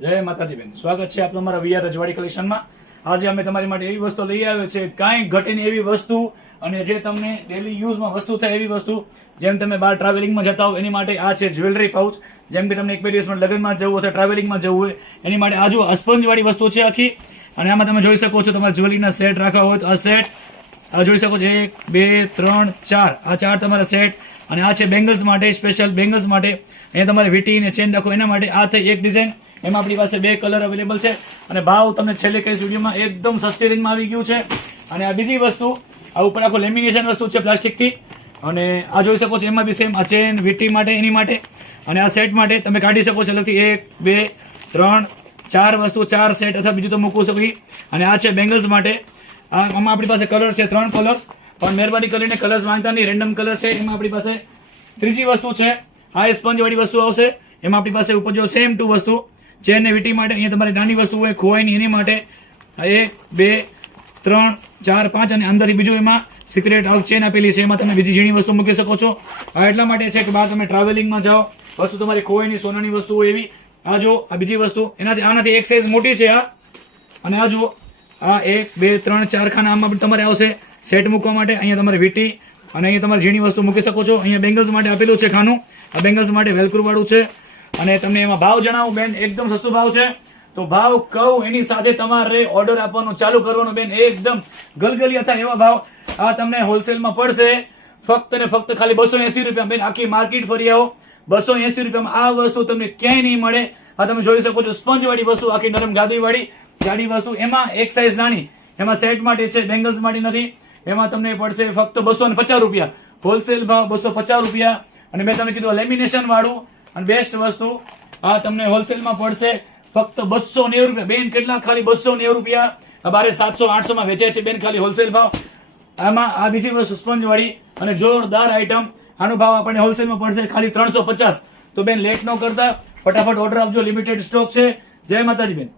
જય માતાજી બેન, સ્વાગત છે આપનું અમારા વીઆર રજવાડી કલેક્શનમાં। આજે અમે તમારી માટે એવી વસ્તુ લઈ આવ્યો છે, કાંઈ ઘટે નહીં એવી વસ્તુ, અને જે તમને ડેલી યુઝમાં વસ્તુ થાય એવી વસ્તુ। જેમ તમે બહાર ટ્રાવેલિંગમાં જતા હો એની માટે આ છે જ્વેલરી પાઉચ। જેમ કે તમને એક બે દિવસમાં લગ્નમાં જવું અથવા ટ્રાવેલિંગમાં જવું હોય એની માટે આ જો સ્પંજવાળી વસ્તુ છે આખી। અને આમાં તમે જોઈ શકો છો, તમારે જ્વેલરીના સેટ રાખવા હોય તો આ સેટ આ જોઈ શકો છો, 1 2 3 4 આ 4 તમારા સેટ। અને આ છે બેંગલ્સ માટે, સ્પેશિયલ બેંગલ્સ માટે। અહીંયા તમારે વીટી ને ચેન રાખો એના માટે આ થઈ એક ડિઝાઇન। એમાં આપણી પાસે 2 કલર અવેલેબલ છે, અને ભાવ તમને છેલ્લે કહીશ વિડીયોમાં, એકદમ સસ્તી રેન્જમાં આવી ગયું છે। અને આ બીજી વસ્તુ, આ ઉપર આખો લેમિનેશન વસ્તુ છે પ્લાસ્ટિકથી, અને આ જોઈ શકો છો એમાં બી સેમ, આ ચેન વીટી માટે એની માટે, અને આ સેટ માટે તમે કાઢી શકો છો અલગથી 1 2 3 4 વસ્તુ, 4 સેટ અથવા બીજું તો મૂકવું શકો। અને આ છે બેંગલ્સ માટે। આમાં આપણી પાસે કલર છે 3 કલર્સ, પણ મહેરબાની કરીને કલર્સ માંગતા નહીં, રેન્ડમ કલર છે। એમાં આપણી પાસે ત્રીજી વસ્તુ છે, આ સ્પંજવાળી વસ્તુ આવશે। એમાં આપણી પાસે ઉપર જો સેમ ટુ વસ્તુ, ચેન ને વીટી માટે, અહીંયા તમારી નાની વસ્તુ હોય ખોવાયની એની માટે 1 2 3 4 5, અને અંદરથી બીજું એમાં સિક્રેટ આઉટ ચેન આપેલી છે, એમાં તમે બીજી ઝીણી વસ્તુ મૂકી શકો છો। આ એટલા માટે છે કે બહાર તમે ટ્રાવેલિંગમાં જાઓ, વસ્તુ તમારી ખોવાયની સોનાની વસ્તુ હોય એવી। આ જો આ બીજી વસ્તુ, આનાથી એક સાઈઝ મોટી છે આ। અને આ જો આ 1 2 3 4 ખાના આમાં તમારે આવશે સેટ મૂકવા માટે। અહીંયા તમારે વીટી અને અહીંયા તમારે ઝીણી વસ્તુ મૂકી શકો છો। અહીંયા બેંગલ્સ માટે આપેલું છે ખાનું, આ બેંગલ્સ માટે વેલક્રો વાળું છે। અને તમને એમાં ભાવ જણાવું બેન, એકદમ સસ્તો ભાવ છે। તો ભાવ કહું એની સાથે તમારે ઓર્ડર આપવાનું ચાલુ કરવાનું બેન, એકદમ ગલગલિયા થાય એવા ભાવ આ તમને હોલસેલમાં પડશે, ફક્ત ને ફક્ત ખાલી 280 રૂપિયા બેન। આખી માર્કેટ ફરી આવો, 280 રૂપિયામાં આ વસ્તુ તમને ક્યાંય નહીં મળે। આ તમે જોઈ શકો છો સ્પંજ વાળી વસ્તુ, આખી નરમ ગાદી વાળી જાડી વસ્તુ, એમાં એક સાઈઝ નાની, એમાં સેટ માટે છે, બેંગલ્સ માટે નથી। એમાં તમને પડશે ફક્ત 250 રૂપિયા, હોલસેલ ભાવ 250 રૂપિયા। અને મેં તમને કીધું લેમિનેશન વાળું અને બેસ્ટ વસ્તુ આ તમને હોલસેલમાં પડશે ફક્ત 290 રૂપિયા બેન। કેટલા? ખાલી 290 રૂપિયા। આ બારે 700 800 માં વેચાય છે બેન, ખાલી હોલસેલ ભાવ। આમાં આ બીજી વસ્તુ સ્પંજ વાળી અને જોરદાર આઈટમ, આનો ભાવ આપણને હોલસેલમાં પડશે ખાલી 350। તો બેન લેટ ન કરતા ફટાફટ ઓર્ડર આપજો, લિમિટેડ સ્ટોક છે। જય માતાજી બેન।